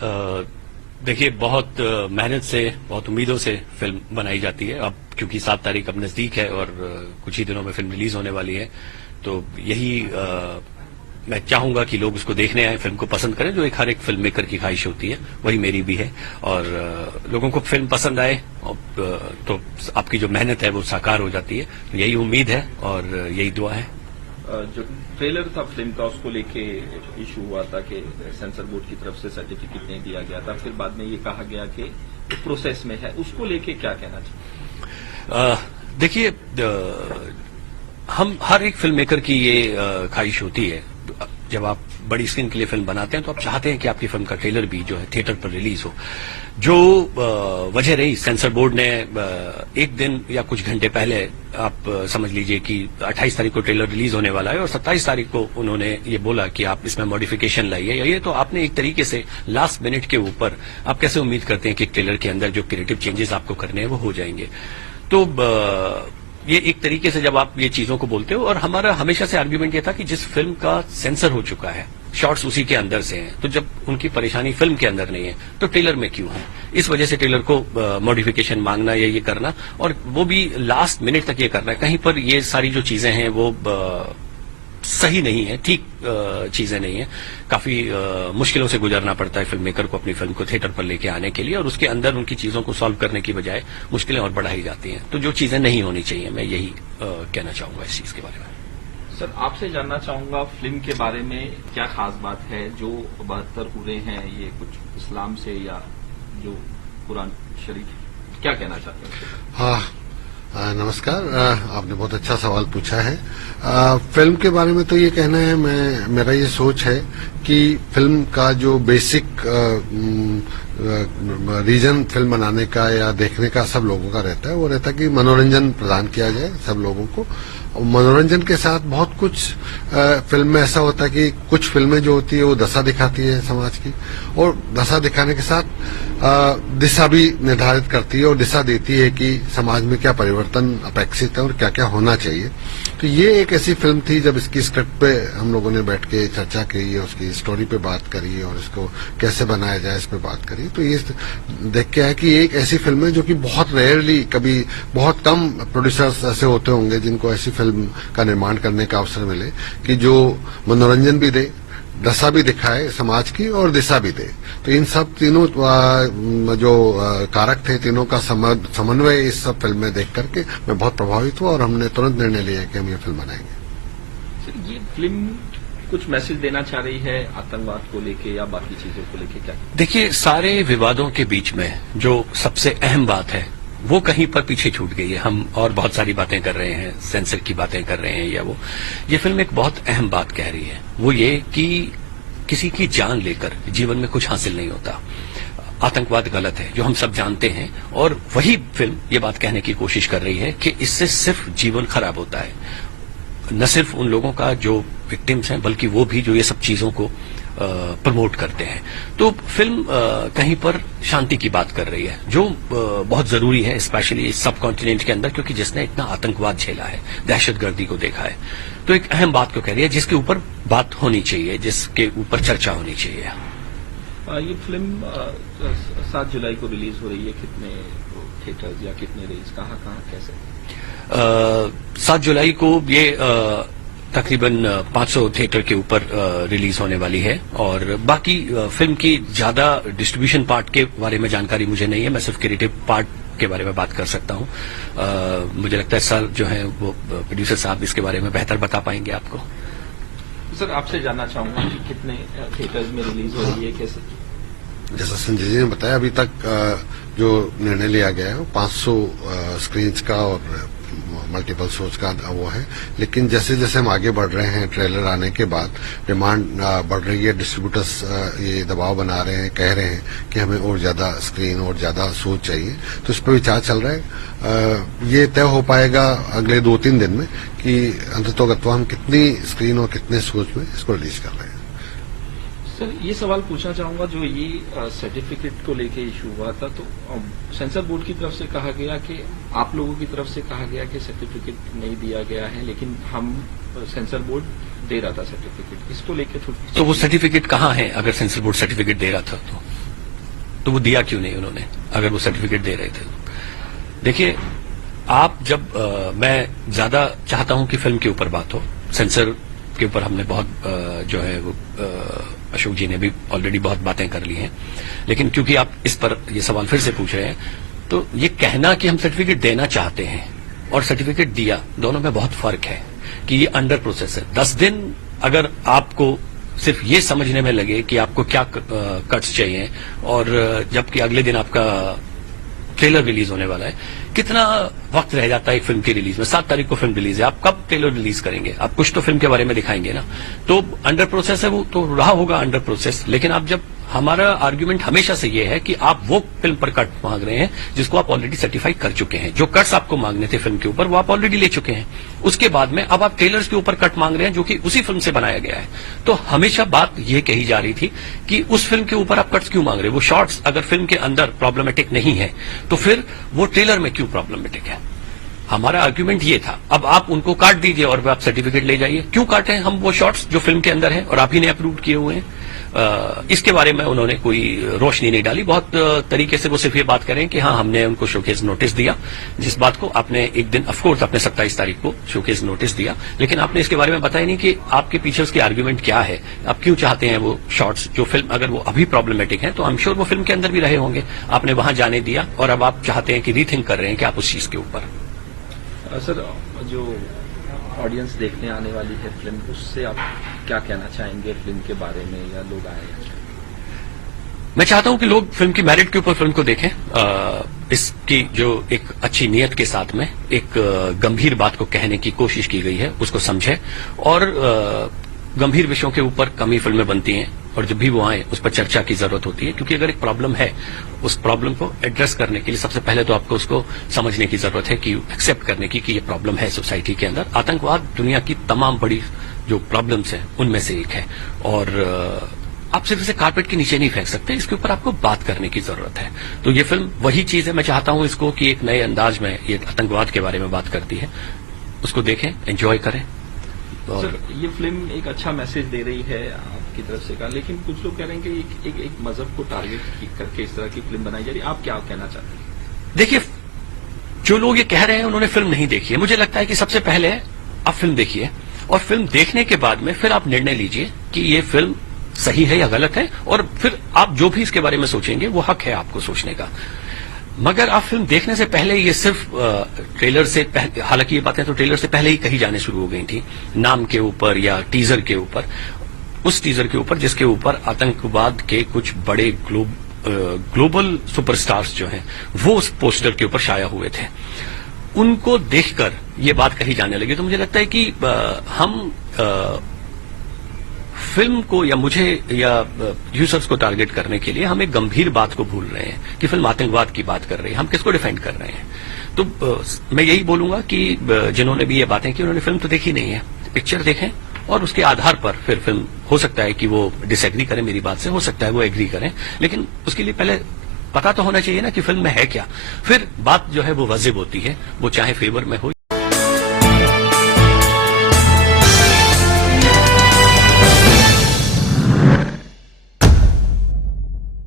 देखिए, बहुत मेहनत से, बहुत उम्मीदों से फिल्म बनाई जाती है। अब क्योंकि 7 तारीख अब नजदीक है और कुछ ही दिनों में फिल्म रिलीज होने वाली है, तो यही मैं चाहूंगा कि लोग उसको देखने आए, फिल्म को पसंद करें, जो एक हर एक फिल्म मेकर की ख्वाहिश होती है, वही मेरी भी है। और लोगों को फिल्म पसंद आए तो आपकी जो मेहनत है वो साकार हो जाती है। तो यही उम्मीद है और यही दुआ है। जो ट्रेलर था फिल्म का, उसको लेके इशू हुआ था कि सेंसर बोर्ड की तरफ से सर्टिफिकेट नहीं दिया गया था, फिर बाद में ये कहा गया कि प्रोसेस में है, उसको लेके क्या कहना चाहिए? देखिए, हम हर एक फिल्म मेकर की ये ख्वाहिश होती है, जब आप बड़ी स्क्रीन के लिए फिल्म बनाते हैं तो आप चाहते हैं कि आपकी फिल्म का ट्रेलर भी जो है थिएटर पर रिलीज हो। जो वजह रही, सेंसर बोर्ड ने एक दिन या कुछ घंटे पहले, आप समझ लीजिए कि 28 तारीख को ट्रेलर रिलीज होने वाला है और 27 तारीख को उन्होंने ये बोला कि आप इसमें मॉडिफिकेशन लाइए। ये तो आपने एक तरीके से लास्ट मिनट के ऊपर, आप कैसे उम्मीद करते हैं कि ट्रेलर के अंदर जो क्रिएटिव चेंजेस आपको करने हैं वो हो जाएंगे? तो ये एक तरीके से जब आप ये चीजों को बोलते हो, और हमारा हमेशा से आर्ग्यूमेंट ये था कि जिस फिल्म का सेंसर हो चुका है, शॉट्स उसी के अंदर से हैं, तो जब उनकी परेशानी फिल्म के अंदर नहीं है तो ट्रेलर में क्यों है? इस वजह से ट्रेलर को मॉडिफिकेशन मांगना या ये करना, और वो भी लास्ट मिनट तक ये करना, कहीं पर ये सारी जो चीजें हैं वो सही नहीं है, ठीक चीजें नहीं है। काफी मुश्किलों से गुजरना पड़ता है फिल्म मेकर को अपनी फिल्म को थिएटर पर लेके आने के लिए, और उसके अंदर उनकी चीजों को सॉल्व करने की बजाय मुश्किलें और बढ़ाई जाती हैं। तो जो चीजें नहीं होनी चाहिए, मैं यही कहना चाहूंगा इस चीज के बारे में। सर, आपसे जानना चाहूंगा फिल्म के बारे में क्या खास बात है जो 72 पूरे हैं, ये कुछ इस्लाम से या जो कुरान शरीफ, क्या कहना चाहते हैं? हाँ, नमस्कार। आपने बहुत अच्छा सवाल पूछा है। फिल्म के बारे में तो ये कहना है, मेरा ये सोच है कि फिल्म का जो बेसिक रीजन फिल्म बनाने का या देखने का सब लोगों का रहता है, वो रहता है कि मनोरंजन प्रदान किया जाए सब लोगों को। मनोरंजन के साथ बहुत कुछ फिल्म में ऐसा होता है कि कुछ फिल्में जो होती है वो दशा दिखाती है समाज की, और दशा दिखाने के साथ दिशा भी निर्धारित करती है और दिशा देती है कि समाज में क्या परिवर्तन अपेक्षित है और क्या क्या होना चाहिए। तो ये एक ऐसी फिल्म थी, जब इसकी स्क्रिप्ट पे हम लोगों ने बैठ के चर्चा की, उसकी स्टोरी पे बात करी और इसको कैसे बनाया जाए इस पे बात करी, तो ये देख के आया कि एक ऐसी फिल्म है जो कि बहुत रेयरली, कभी बहुत कम प्रोड्यूसर्स ऐसे होते होंगे जिनको ऐसी फिल्म का निर्माण करने का अवसर मिले कि जो मनोरंजन भी दे, दशा भी दिखाए समाज की और दिशा भी दे। तो इन सब तीनों जो कारक थे, तीनों का समन्वय इस सब फिल्म में देख करके मैं बहुत प्रभावित हुआ और हमने तुरंत निर्णय लिया कि हम ये फिल्म बनाएंगे। सर, ये फिल्म कुछ मैसेज देना चाह रही है आतंकवाद को लेके या बाकी चीजों को लेके, क्या? देखिए, सारे विवादों के बीच में जो सबसे अहम बात है वो कहीं पर पीछे छूट गई है। हम और बहुत सारी बातें कर रहे हैं, सेंसर की बातें कर रहे हैं या वो, ये फिल्म एक बहुत अहम बात कह रही है, वो ये कि किसी की जान लेकर जीवन में कुछ हासिल नहीं होता। आतंकवाद गलत है, जो हम सब जानते हैं, और वही फिल्म ये बात कहने की कोशिश कर रही है कि इससे सिर्फ जीवन खराब होता है। न सिर्फ उन लोगों का जो विक्टिम्स हैं, बल्कि वो भी जो ये सब चीजों को प्रमोट करते हैं। तो फिल्म कहीं पर शांति की बात कर रही है, जो बहुत जरूरी है, स्पेशली इस सब कॉन्टिनेंट के अंदर, क्योंकि जिसने इतना आतंकवाद झेला है, दहशतगर्दी को देखा है। तो एक अहम बात को कह रही है जिसके ऊपर बात होनी चाहिए, जिसके ऊपर चर्चा होनी चाहिए। ये फिल्म 7 जुलाई को रिलीज हो रही है, कितने थिएटर्स या कितने रिलीज, कहाँ कैसे? 7 जुलाई को ये तकरीबन 500 थिएटर के ऊपर रिलीज होने वाली है, और बाकी फिल्म की ज्यादा डिस्ट्रीब्यूशन पार्ट के बारे में जानकारी मुझे नहीं है। मैं सिर्फ क्रिएटिव पार्ट के बारे में बात कर सकता हूं। मुझे लगता है सर जो है वो प्रोड्यूसर साहब इसके बारे में बेहतर बता पाएंगे आपको। सर, आपसे जानना चाहूंगा कि कितने थिएटर्स में रिलीज हो रही है, कैसे? जैसा संजय जी ने बताया, अभी तक जो निर्णय लिया गया है वो 500 स्क्रीन्स का और मल्टीपल शोज का वो है। लेकिन जैसे जैसे हम आगे बढ़ रहे हैं, ट्रेलर आने के बाद डिमांड बढ़ रही है, डिस्ट्रीब्यूटर्स ये दबाव बना रहे हैं, कह रहे हैं कि हमें और ज्यादा स्क्रीन और ज्यादा शोज चाहिए। तो इस पर विचार चल रहा है। ये तय हो पाएगा अगले 2-3 दिन में कि अंततोगत्वा हम कितनी स्क्रीन और कितने शोज में इसको रिलीज कर रहे हैं। सर, ये सवाल पूछना चाहूंगा, जो ये सर्टिफिकेट को लेके इशू हुआ था, तो सेंसर बोर्ड की तरफ से कहा गया कि आप लोगों की तरफ से कहा गया कि सर्टिफिकेट नहीं दिया गया है, लेकिन हम सेंसर बोर्ड दे रहा था सर्टिफिकेट, इसको लेके तो वो सर्टिफिकेट कहाँ है? अगर सेंसर बोर्ड सर्टिफिकेट दे रहा था तो तो वो दिया क्यों नहीं उन्होंने, अगर वो सर्टिफिकेट दे रहे थे? देखिए, आप जब मैं ज्यादा चाहता हूं कि फिल्म के ऊपर बात हो, सेंसर के ऊपर हमने बहुत जो है वो अशोक जी ने भी ऑलरेडी बहुत बातें कर ली हैं, लेकिन क्योंकि आप इस पर ये सवाल फिर से पूछ रहे हैं, तो ये कहना कि हम सर्टिफिकेट देना चाहते हैं और सर्टिफिकेट दिया, दोनों में बहुत फर्क है कि ये अंडर प्रोसेस है। 10 दिन अगर आपको सिर्फ ये समझने में लगे कि आपको क्या कट्स चाहिए, और जबकि अगले दिन आपका ट्रेलर रिलीज होने वाला है, कितना वक्त रह जाता है एक फिल्म की रिलीज में? 7 तारीख को फिल्म रिलीज है, आप कब ट्रेलर रिलीज करेंगे? आप कुछ तो फिल्म के बारे में दिखाएंगे ना। तो अंडर प्रोसेस है, वो तो रहा होगा अंडर प्रोसेस, लेकिन आप जब, हमारा आर्ग्यूमेंट हमेशा से ये है कि आप वो फिल्म पर कट मांग रहे हैं जिसको आप ऑलरेडी सर्टिफाई कर चुके हैं। जो कट्स आपको मांगने थे फिल्म के ऊपर वो आप ऑलरेडी ले चुके हैं। उसके बाद में अब आप ट्रेलर्स के ऊपर कट मांग रहे हैं जो कि उसी फिल्म से बनाया गया है। तो हमेशा बात ये कही जा रही थी कि उस फिल्म के ऊपर आप कट्स क्यों मांग रहे हैं? वो शॉर्ट्स अगर फिल्म के अंदर प्रॉब्लमेटिक नहीं है तो फिर वो ट्रेलर में क्यों प्रॉब्लमेटिक है? हमारा आर्ग्यूमेंट ये था। अब आप उनको काट दीजिए और आप सर्टिफिकेट ले जाइए। क्यों काटे हम वो शॉट्स जो फिल्म के अंदर है और आप ही ने अप्रूव किए हुए हैं? इसके बारे में उन्होंने कोई रोशनी नहीं डाली। बहुत तरीके से वो सिर्फ ये बात करें कि हाँ, हमने उनको शोकेस नोटिस दिया, जिस बात को आपने एक दिन, ऑफकोर्स आपने 27 तारीख को शोकेस नोटिस दिया, लेकिन आपने इसके बारे में बताया नहीं कि आपके पीछे उसके आर्ग्यूमेंट क्या है। आप क्यों चाहते हैं वो शॉट्स, जो फिल्म अगर वो अभी प्रॉब्लमेटिक है तो आई एम श्योर वो फिल्म के अंदर भी रहे होंगे, आपने वहां जाने दिया, और अब आप चाहते हैं कि रीथिंक कर रहे हैं कि आप उस चीज के ऊपर। सर, जो ऑडियंस देखने आने वाली है फिल्म, उससे आप क्या कहना चाहेंगे फिल्म के बारे में, या लोग आए? मैं चाहता हूं कि लोग फिल्म की मेरिट के ऊपर फिल्म को देखें, इसकी जो एक अच्छी नीयत के साथ में एक गंभीर बात को कहने की कोशिश की गई है उसको समझें, और गंभीर विषयों के ऊपर कम ही फिल्में बनती हैं, और जब भी वो आए उस पर चर्चा की जरूरत होती है, क्योंकि अगर एक प्रॉब्लम है, उस प्रॉब्लम को एड्रेस करने के लिए सबसे पहले तो आपको उसको समझने की जरूरत है, कि एक्सेप्ट करने की कि ये प्रॉब्लम है सोसाइटी के अंदर। आतंकवाद दुनिया की तमाम बड़ी जो प्रॉब्लम्स हैं उनमें से एक है, और आप सिर्फ इसे कारपेट के नीचे नहीं फेंक सकते, इसके ऊपर आपको बात करने की जरूरत है। तो ये फिल्म वही चीज है, मैं चाहता हूं इसको कि एक नए अंदाज में ये आतंकवाद के बारे में बात करती है, उसको देखें, एंजॉय करें। सर, ये फिल्म एक अच्छा मैसेज दे रही है आपकी तरफ से का, लेकिन कुछ लोग कह रहे हैं कि एक मजहब को टारगेट करके इस तरह की फिल्म बनाई जा रही है, आप क्या कहना चाहते हैं? देखिए, जो लोग ये कह रहे हैं उन्होंने फिल्म नहीं देखी है। मुझे लगता है कि सबसे पहले आप फिल्म देखिए, और फिल्म देखने के बाद में फिर आप निर्णय लीजिए कि ये फिल्म सही है या गलत है, और फिर आप जो भी इसके बारे में सोचेंगे वो हक है आपको सोचने का। मगर आप फिल्म देखने से पहले ये सिर्फ ट्रेलर से, हालांकि ये बातें तो ट्रेलर से पहले ही कही जाने शुरू हो गई थी, नाम के ऊपर या टीजर के ऊपर, उस टीजर के ऊपर जिसके ऊपर आतंकवाद के कुछ बड़े ग्लोबल सुपरस्टार्स जो हैं वो उस पोस्टर के यूपर शाया हुए थे, उनको देखकर ये बात कही जाने लगी। तो मुझे लगता है कि हम फिल्म को, या मुझे, या यूजर्स को टारगेट करने के लिए हम एक गंभीर बात को भूल रहे हैं कि फिल्म आतंकवाद की बात कर रही है। हम किसको डिफेंड कर रहे हैं? तो मैं यही बोलूंगा कि जिन्होंने भी ये बातें की उन्होंने फिल्म तो देखी नहीं है, पिक्चर देखें, और उसके आधार पर फिर फिल्म, हो सकता है कि वो डिसएग्री करें मेरी बात से, हो सकता है वो एग्री करें, लेकिन उसके लिए पहले पता तो होना चाहिए ना कि फिल्म में है क्या। फिर बात जो है वो वाजिब होती है, वो चाहे फेवर में हो